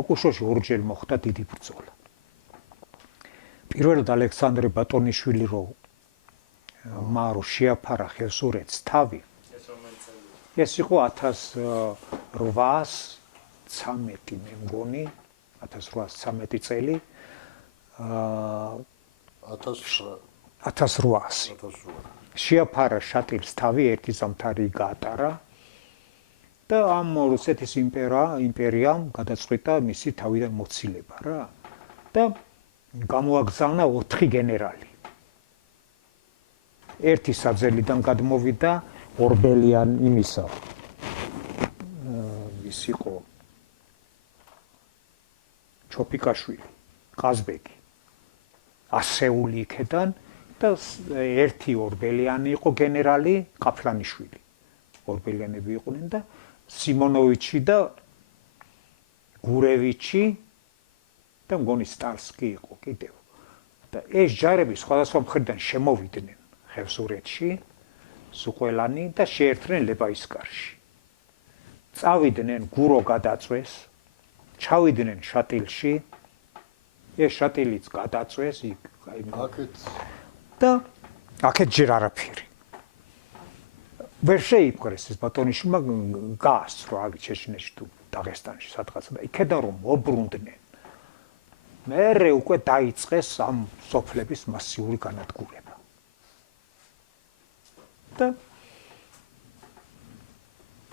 აკუშოში ორჯერ მოხდა დიდი ბრძოლა. პირველად ალექსანდრე ბატონიშვილი რო მარო შეაფარა ხევსურეთს თავი. ეს იყო 1813 მე მგონი 1813 წელი 1800 შეაფარა შატილს თავი ერთი ზამთარი გაატარა და ამ რუსეთის იმპერიამ გადაწყვიტა მისი თავიდან მოცილება რა და გამოაგზავნა 4 გენერალი. ერთი საძელიდან გადმოვიდა ორბელიან იმისა ის იყო ჩოპიკაშვილი, ყაზბეგი, ასეული იქიდან და ერთი ორბელიანი იყო გენერალი ყაფლანიშვილი. ორბელიანები იყვნენ და სიმონოვიჩი და გურევიჩი და მგონი სტარსკი იყო კიდევ. და ეს ჯარები სხვადასხვა მხრიდან შემოვიდნენ ხევსურეთში, სუყველანი და შეერთდნენ ლებაისკარში. წავიდნენ გურო გადაწვეს, ჩავიდნენ შატილში, ეს შატილიც გადაწვეს იქ აქეთ და აქეთ ჯერ არაფერი. ვერ შეიპყრეს ეს ბატონიშვილმა გაასწრო აქ ჩეჩნეთში თუ დაღესტანში სადღაცა და იქედან რომ მობრუნდნენ. მერე უკვე დაიწყეს ამ სოფლების მასიური განადგურება. და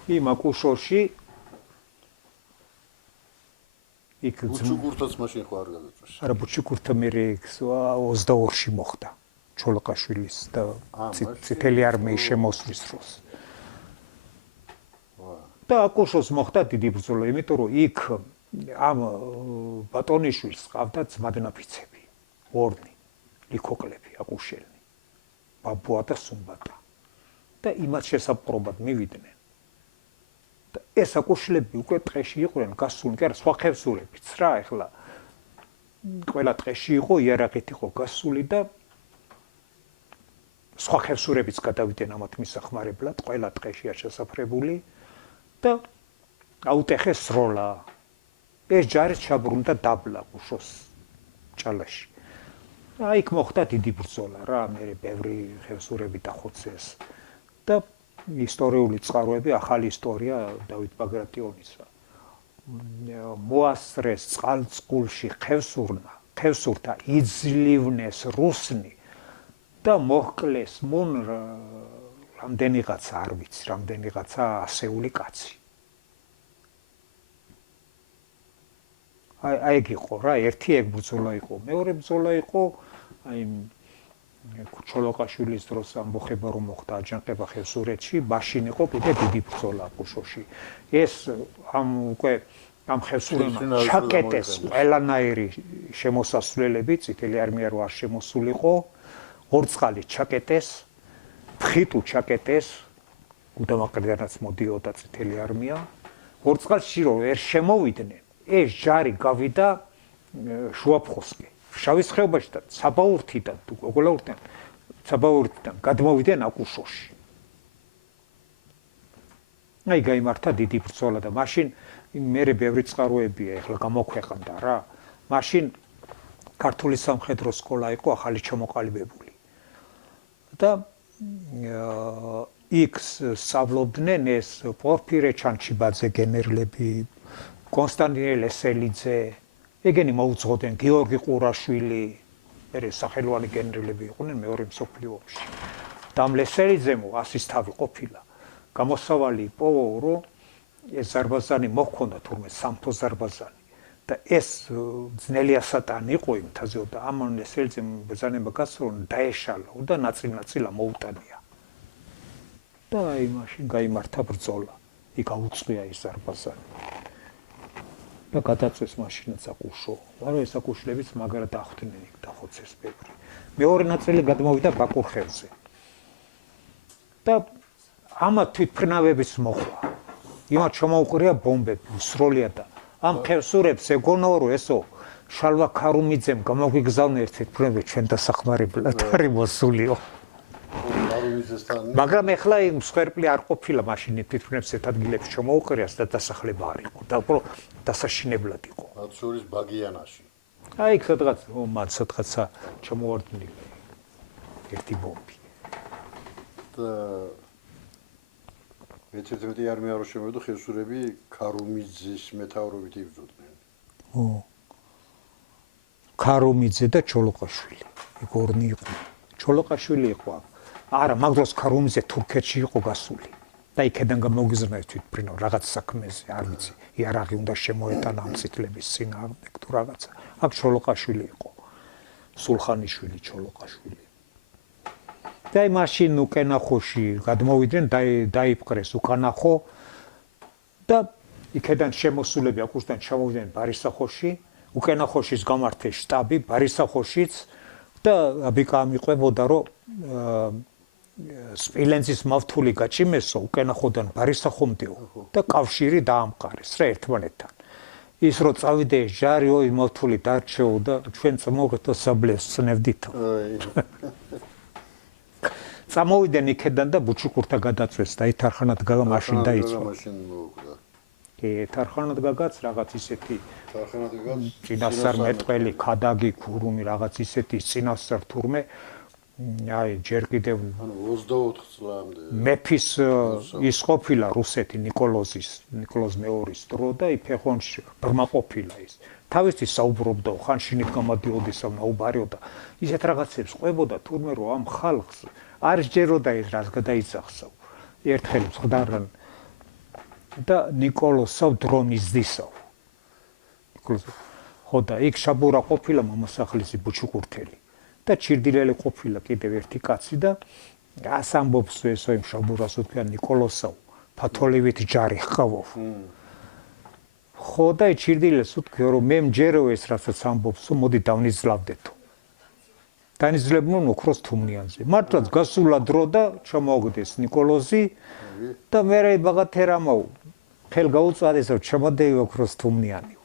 იმ აკუშოში იქ ბუჩუგურთაც მაშინ ხო არ გადაწვეს. არა ბუჩუგურთა მერე 22-ში მოხდა ჩოლოყაშვილის და წითელი არმიის შემოსვლის დროს. და აკუშოს მოხდა დიდი ბრძოლა, იმიტომ რომ იქ ამ ბატონიშვილს ყავდა ძმადნაფიცები, ორნი, ლიქოკლები, აკუშელნი, ბაბუა და სუმბატა. და იმათ შესაბრობად მივიდნენ. და ეს აკუშლები უკვე ტყეში იყვნენ გასული, კი არა, სხვა ხევსურებიც რა, ეხლა ყველა ტყეში იყო, იარაღით იყო გასული და სხვა ხევსურებიც გადავიდნენ ამათ მისახმარებლად, ყველა ტყეშია შესაფრებული და აუტეხეს სროლა. ეს ჯარიც ჩაბრუნდა დაბლა ყუშოს ჭალაში. იქ მოხდა დიდი ბრძოლა რა, მე ბევრი ხევსურები დახოცეს და ისტორიული წყაროები, ახალი ისტორია დავით ბაგრატიონისა. მოასწრეს წყალწყულში ხევსურთა იძლივნეს რუსნი და მოჰკლეს მონ რამდენიღაცა არ ვიცი, რამდენიღაცა ასეული კაცი. აი ეგ იყო რა, ერთი ეგ ბრძოლა იყო, მეორე ბრძოლა იყო აი ჩოლოყაშვილის დროს ამბოხება რომ მოხდა აჯანყება ხევსურეთში, მაშინ იყო კიდე დიდი ბრძოლა ყუშოში. ეს ამ უკვე ამ ხევსურებმა ჩაკეტეს ყველანაირი შემოსასვლელები, წითელი არმია რო არ შემოსულიყო, ორწყალი ჩაკეტეს, ფხიტუ ჩაკეტეს, გუდამაყრიდანაც მოდიოდა წითელი არმია, ორწყალში რო ვერ შემოვიდნენ, ეს ჯარი გავიდა შუაფხოსკენ. შავის ხეობაში და საბაურთიდან თუ გოგოლაურთიდან საბაურთიდან გადმოვიდნენ აკუშოში. აი გაიმართა დიდი ბრძოლა და მაშინ მერე ბევრი წყაროებია ეხლა გამოქვეყნდა რა. მაშინ ქართული სამხედრო სკოლა იყო ახალი ჩამოყალიბებული. და იქ სწავლობდნენ ეს პორფირე ჩანჩიბაძე გენერლები, კონსტანტინე ლესელიძე, ეგენი მოუძღოდნენ გიორგი ყურაშვილი, მერე სახელოვანი გენერლები იყვნენ მეორე მსოფლიო ომში. და ამ ლესელიძემ ასის თავი ყოფილა. გამოსავალი იპოვა, რომ ეს ზარბაზანი მოჰქონდა თურმე სამთო ზარბაზანი და ეს ძნელი ასატანი იყო იმთაზე და ამ ლესელიძემ ბრძანება გასწრო დაეშალა და ნაწილ-ნაწილ მოუტანია. და აი მაშინ გაიმართა ბრძოლა. იქ აუწყია ეს ზარბაზანი. და გადაწვეს მაშინაც აკუშო. მაგრამ ეს აკუშლებიც მაგრად ახვდნენ იქ დახოცეს ბევრი. მეორე ნაწილი გადმოვიდა ბაკურხევზე. და ამათ თვითფრინავებიც მოხდა. იმათ შემოუყრია ბომბები, სროლია და ამ ხევსურებს ეგონო რომ ესო შალვა ქარუმიძემ გამოგვიგზავნა ერთ თვითფრინავები ჩვენ დასახმარებლად არის მოსულიო. მაგრამ ეხლა იმ მსხვერპლი არ ყოფილა მაშინ თვითფრინავს ერთ ადგილებში შემოუყრიას და დასახლება არ იყო და უფრო დასაშინებლად იყო. მათ შორის ბაგიანაში. აი სადღაც მათ სადღაცა ჩამოვარდნილი ერთი ბომბი. და მე-11 არმია რო შემოვიდა ხევსურები ქარუმიძის მეთაურობით იბრძოდნენ. ქარუმიძე და ჩოლოყაშვილი. ეგ ორნი იყო. ჩოლოყაშვილი იყო. არა, მაგ დროს ქარუმიძე თურქეთში იყო გასული. და იქიდან გამოგიზრდა თვითმფრინავ რაღაც საქმეზე, არ ვიცი, იარაღი უნდა შემოეტანა ამ წითლების წინააღმდეგ თუ რაღაცა. აქ ჩოლოყაშვილი იყო. სულხანიშვილი ჩოლოყაშვილი. და აი მაშინ უკენახოში გადმოვიდნენ, დაიპყრეს უკანახო და იქიდან შემოსულები აკურსთან ჩამოვიდნენ ბარისახოში, უკენახოშიც გამართეს შტაბი, ბარისახოშიც და აბიკა ამიყვებოდა, რომ სპილენძის მავთული გაჭიმესო უკენახოდან ბარისახომდეო და კავშირი დაამყარეს რა ერთმანეთთან. ის რო წავიდე ჟარი ой მავთული დარჩეო და ჩვენ წამოვღეთო საბლეს ცნევდითო. წამოვიდნენ იქიდან და ბუჩუკურთა გადაწვეს და ითარხანად გაგა მაშინ დაიწყო. კი, ეთარხანად გაგაც რაღაც ისეთი თარხანად გაგაც წინასწარ მეტყველი, ქადაგი, ქურუმი რაღაც ისეთი წინასწარ თურმე აი ჯერ კიდევ 24 წლამდე მეფის ის ყოფილა რუსეთი ნიკოლოზ მეორის დრო და ფეხონში ბრმა ყოფილა ის. თავისთვის საუბრობდა, ხანშინით გამოდიოდისა, ნაუბარიოდა. ისეთ რაღაცებს ყვებოდა თურმე რომ ამ ხალხს არ სჯეროდა ეს რას გადაიცახსავ. ერთხელ მწყდარან და ნიკოლოზსავ დრომიზდისავ. ხო და იქ შაბურა ყოფილა მამასახლისი ბუჩუკურთელი. და ჩირდილელი ყოფილა კიდევ ერთი კაცი და ას ამბობს ესო იმ შაბურას უთქვია ნიკოლოსავ ფათოლივით ჯარი ხავო. ხო და ჩირდილელს უთქვია რომ მე მჯერო ეს რასაც ამბობსო მოდი დავნიზლავდეთო. განიზლებნონ ოქროს თუმნიანზე. მართლაც გასულა დრო და ჩამოაგდეს ნიკოლოზი და მე ბაღათერამაუ ხელ გაუწვადეს რომ ჩამოდეი ოქროს თუმნიანი.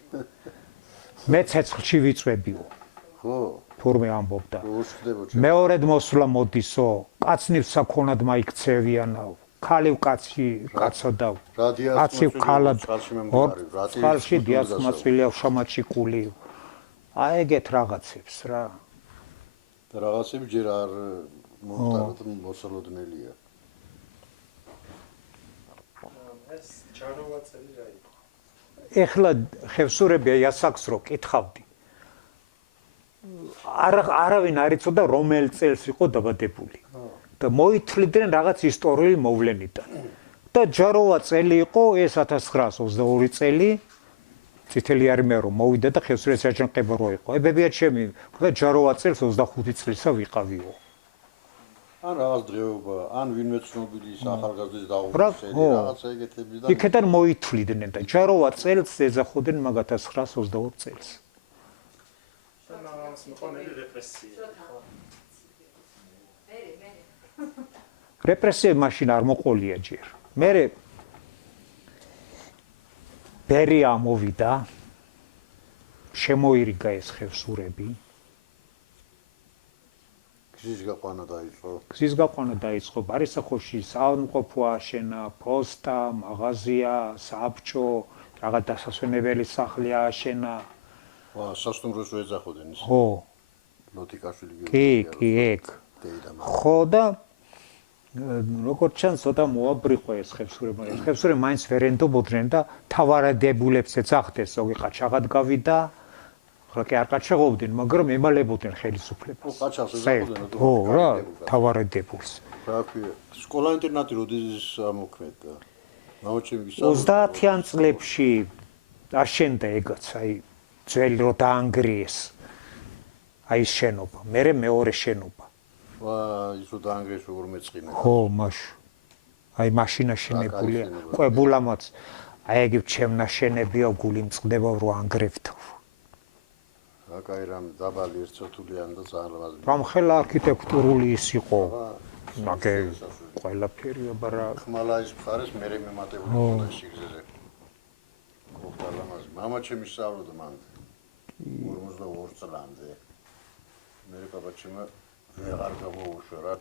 მე ცეცხლში ვიწვებიო. ხო თურმე ამბობდა. მეორედ მოსვლა მოდისო, კაცნივ საქონად მაიქცევიანაო. ქალივ კაცი კაცოდავ. კაცი ქალად წყალში დიასმაწვილია შამაჩიკული. აი ეგეთ რაღაცებს რა. და რაღაცები ჯერ არ მომტარდა მოსალოდნელია. ეს ჯაროვაცელი რა იყო? ეხლა ხევსურები ასაკს რო კითხავდი. არავინ არ იცოდა რომელ წელს იყო დაბადებული. და მოითვლიდნენ რაღაც ისტორიული მოვლენიდან. და ჯაროვა წელი იყო ეს 1922 წელი. წითელი არმია რომ მოვიდა და ხევსურეთის აჯანყება რო იყო. ებებია ჩემი, და ჯაროვა წელს 25 წლისა ვიყავიო. ან რაღაც დღეობა, ან ვინმე ცნობილი ახალგაზრდის დაუბრუნებელი რაღაცა ეგეთები და იქიდან მოითვლიდნენ და ჯაროვა წელს ეძახოდნენ მაგ 1922 წელს. რეპრესიები მაშინ არ მოყოლია ჯერ. მერე ბერია მოვიდა, შემოირიგა ეს ხევსურები. გზის გაყვანა დაიწყო. ბარისახოში საავადმყოფო ააშენა, პოსტა, მაღაზია, საბჭო, რაღაც დასასვენებელი სახლი ააშენა. სასტუმროს ეძახოდნენ ის. ხო. ლოტიკაშვილი კი, ეგ. ხო და როგორც ჩანს, ცოტა მოაბრიყო ეს ხევსურები. ეს ხევსურები მაინც ვერ ენდობოდნენ და თავარადებულებს ეძახდნენ, ზოგი ყაჩაღად გავიდა. ხო, კი არ ყაჩაღობდნენ, მაგრამ ემალებოდნენ ხელისუფლებას. ყაჩაღს ეძახოდნენ. ხო, რა, თავარადებულს. რა ქვია, სკოლა-ინტერნატი როდის ამოქმედა? მამაჩემი 30-იან წლებში აშენდა ეგაც, აი ძველი რო დაანგრიეს. აი შენობა, მერე მეორე შენობა. ის რო დაანგრიეს როგორ მეწყინა. ხო, აი მაშინა შენებულია. ყვებულამაც აი ეგ ჩემნაშენებია, გული მწყდება რო ანგრევთო. აკაი რამ დაბალი ერთსართულიანი და ძალიან გამხელა არქიტექტურული ის იყო. მაგე ყველაფერი აბარა ხმალაის მხარეს მერე მემატებული იყო შიგზეზე. ხოხტალამაზ მამაჩემი სწავლობდა მან 52 წლამდე. მერე პაპაჩემა ვეღარ გამოუშვა რა.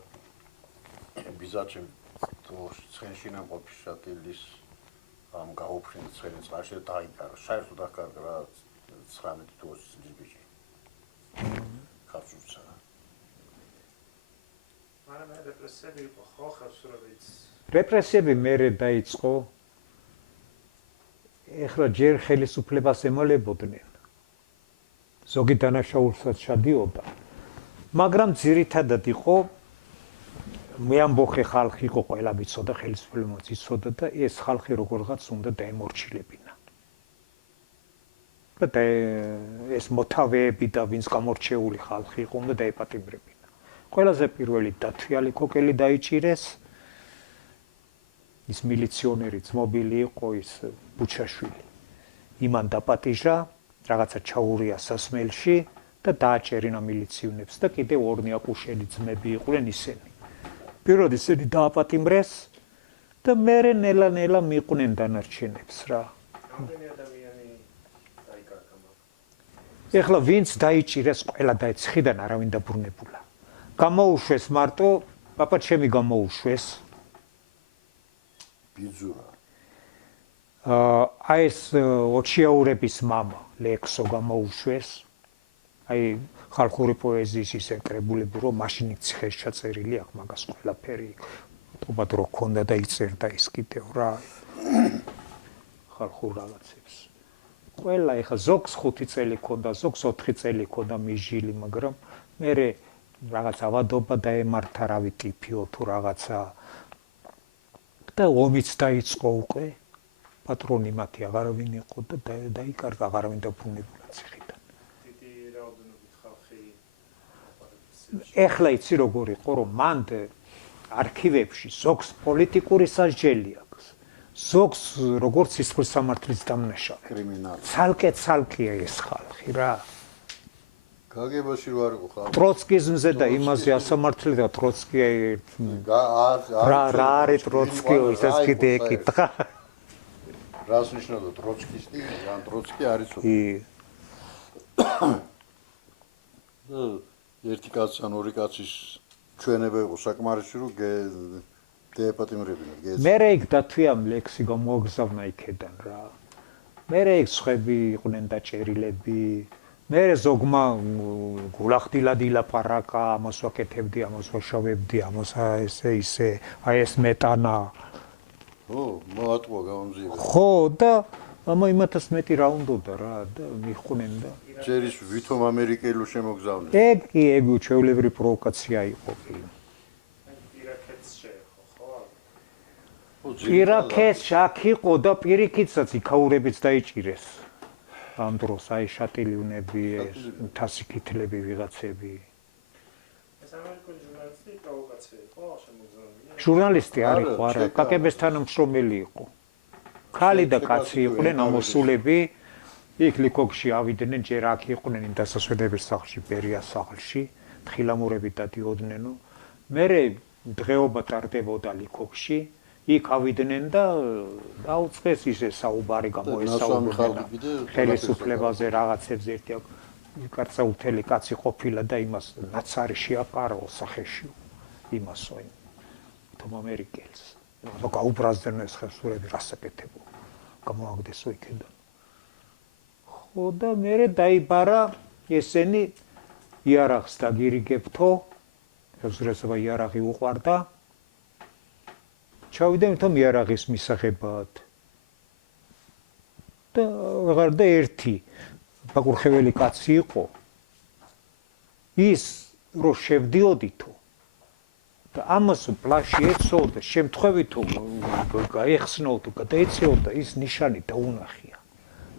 ბიზაჩემ თოში ცხენშინამ ყოფის შატილის ამ გაუფრინდა ცხენის წყალში და დაიკარა. საერთოდ აკარგა რა. 19 თუ 20 წლის ბიჭი. ხალხურცა. მაგრამ მე რეპრესიები იყო ხო ხალხურებიც. რეპრესიები მერე დაიწყო. ეხლა ჯერ ხელისუფლებას ემალებოდნენ. ზოგი დანაშაულსაც შადიოდა. მაგრამ ძირითადად იყო მეამბოხე ხალხი იყო ყველა მიცოდა ხელისუფლებაც იცოდა და ეს ხალხი როგორღაც უნდა დაემორჩილებინა. და ეს მოთავეები და ვინც გამორჩეული ხალხი იყო უნდა დაეპატიმრებინა. ყველაზე პირველი დათვიალი კოკელი დაიჭირეს. ის მილიციონერი ძმობილი იყო ის ბუჩაშვილი. იმან დაპატიჟა, რაღაცა ჩაურია სასმელში და დააჭერინა მილიციონებს და კიდევ ორნი აკუშელი ძმები იყვნენ ისინი. პირველად ისინი დააპატიმრეს და მერე ნელა-ნელა მიყვნენ დანარჩენებს რა. რამდენი ადამიანი დაიკარგა მაგ? ეხლა ვინც დაიჭირეს, ყველა დაეცხრიდან არავინ დაბრუნებულა. გამოუშვეს მარტო, პაპაჩემი გამოუშვეს. ბიძურა. აი ეს ოჩიაურების მამა ლექსო გამოუშვეს. აი ხალხური პოეზიის ის ეკრებულები რომ მაშინ ციხეს ჩაწერილი აქვს მაგას ყველაფერი. თუმცა რო ქონდა და იწერდა ის კიდევ რა. ხალხურ რაღაცებს. ყველა ეხა ზოგს 5 წელი ქონდა, ზოგს 4 წელი ქონდა მიჟილი, მაგრამ მე რაღაც ავადობა დაემართა რავი ტიფიო თუ რაღაცა და ომიც დაიწყო უკვე. პატრონი მათი აღარავინ იყო და დაიკარგა აღარავინ დაბრუნებულა ციხიდან. დიდი რაოდენობით ხალხი ეხლა იცი როგორ იყო რომ მან არქივებში ზოგს პოლიტიკური სასჯელი აქვს. ზოგს როგორც სისხლის სამართლის დამნაშავე. კრიმინალი. ცალკე-ცალკეა ეს ხალხი რა. გაგებაში რო არ იყო ხალხი. ტროცკიზმზე და იმაზე ასამართლე და ტროცკი რა არის ტროცკიო ისაც კიდე ეკითხა. რას ნიშნავდა ტროცკისტი? ან ტროცკი არის ო. ერთი კაცი ან ორი კაცის ჩვენება იყო საკმარისი რომ დაეპატიმრებინა. მერე იქ დათვიამ ლექსი გამოაგზავნა იქედან რა. მერე იქ სხვები იყვნენ დაჭერილები. მერე ზოგმა გულახდილად ილაპარაკა, ამას ვაკეთებდი, ამას ვაშავებდი, ამას ესე, აი ეს მეტანა. ო, მოატყვა გამომძიება. ხო და ამა იმათაც მეტი რა უნდოდა რა და მიხვნენ და ჯერის ვითომ ამერიკელო შემოგზავნეს. ეგ ჩვეულებრივი პროვოკაცია იყო კი. ირაკეთს შეეხო ხო? ირაკეთს აქ იყო და პირიქითაც იქაურებიც დაიჭირეს. ამ დროს აი შატილიონები, ეს თასიკითლები ვიღაცები. ეს ამერიკული ჟურნალისტი პროვოკაცია იყო შემოგზავნილი. ჟურნალისტი არ იყო, არა, კაკების თანამშრომელი იყო. ხალი და კაცი იყვნენ ამოსულები. იქ ლიკოგში ავიდნენ, ჯერ აქ იყვნენ იმ დასასვენების სახლში, ბერიას სახლში, თხილამურები დადიოდნენ. მერე დღეობა ტარდებოდა ლიკოგში. იქ ავიდნენ და დაუწყეს ისე საუბარი გამოესაუბრა ხელისუფლებაზე რაღაცებს ერთი კარწაუთელი კაცი ყოფილა და იმას ნაცარი შეაყარო სახეში იმასო თომ ამერიკელს და გაუბრაზდნენ ეს ხელისუფლები რასაკეთებო გამოაგდესო იქიდან ხო და მერე დაიბარა ესენი იარაღს დაგირიგებთო ხელისუფლება იარაღი უყვარდა ჩავიდნენ თომ იარაღის მისაღებად და ვეღარ და ერთი ბაკურხეველი კაცი იყო ის რო შევდიოდითო და ამას პლაში ეცოდა შემთხვევითო გაეხსნო თუ გადაეცეოდა ის ნიშანი დაუნახია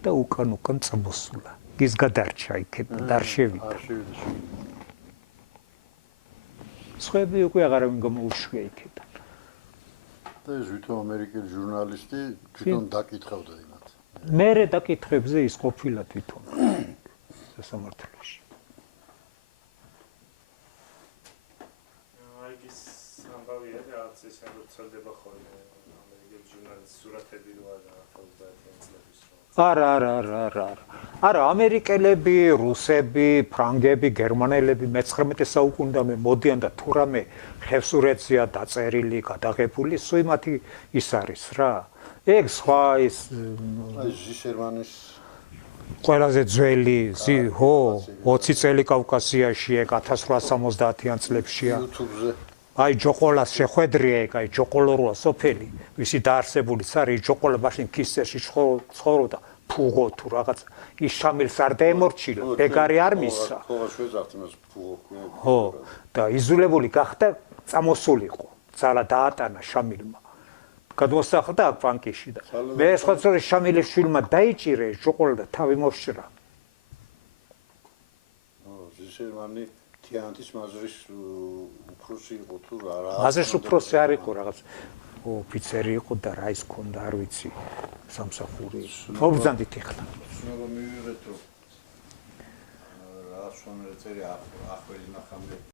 და უკან წამოსულა ის გადარჩა იქ და არ შევიდა სხვები უკვე აღარავინ გამოუშვია იქიდან და ეს ვითომ ამერიკელი ჟურნალისტი თვითონ დაკითხავდა იმათ. მერე დაკითხებზე ის ყოფილა თვითონ სასამართლოში. აი ეს ამბავია რაც ეს აღწერდება ხოლმე ამერიკელი ჟურნალისტის სურათები რო არა 90-იან წლების რო. არა, ამერიკელები, რუსები, ფრანგები, გერმანელები მე-19 საუკუნამდე მოდიან და თურმე ხევსურეთზეა დაწერილი, გადაღებული, სულ მათი ის არის რა. ეგ სხვა ის აი ჟიშერმანის ყველაზე ძველი ხო 20 წელი კავკასიაში ეგ 1870-იან წლებშია. YouTube-ზე აი ჯოყოლას შეხვედრია ეგ აი ჯოყოლოროა სოფელი ვისი დაარსებულიც არის ჯოყოლა მაშინ ქისწერში ცხოვრობდა ფუღო თუ რაღაც ის შამილს არ დაემორჩილა ეგარი არ მისცა ხო და იზოლებული გახდა წამოსულიყო ძალა დაატანა შამილმა გადმოსახლდა აქ ბანკიში და მე სხვა შამილის შვილმა დაიჭირე ჯოყოლა და თავი მოშრა ზისერმანი თიანეთის მაზრის უფროსი იყო თუ რა მაზრის უფროსი არ იყო რაღაც ოფიცერი იყო და რა ის ქონდა არ ვიცი სამსახური მობრძანდით ეხლა რომ მივიღეთ რომ რა სვანერწერი ახველი ნახამდე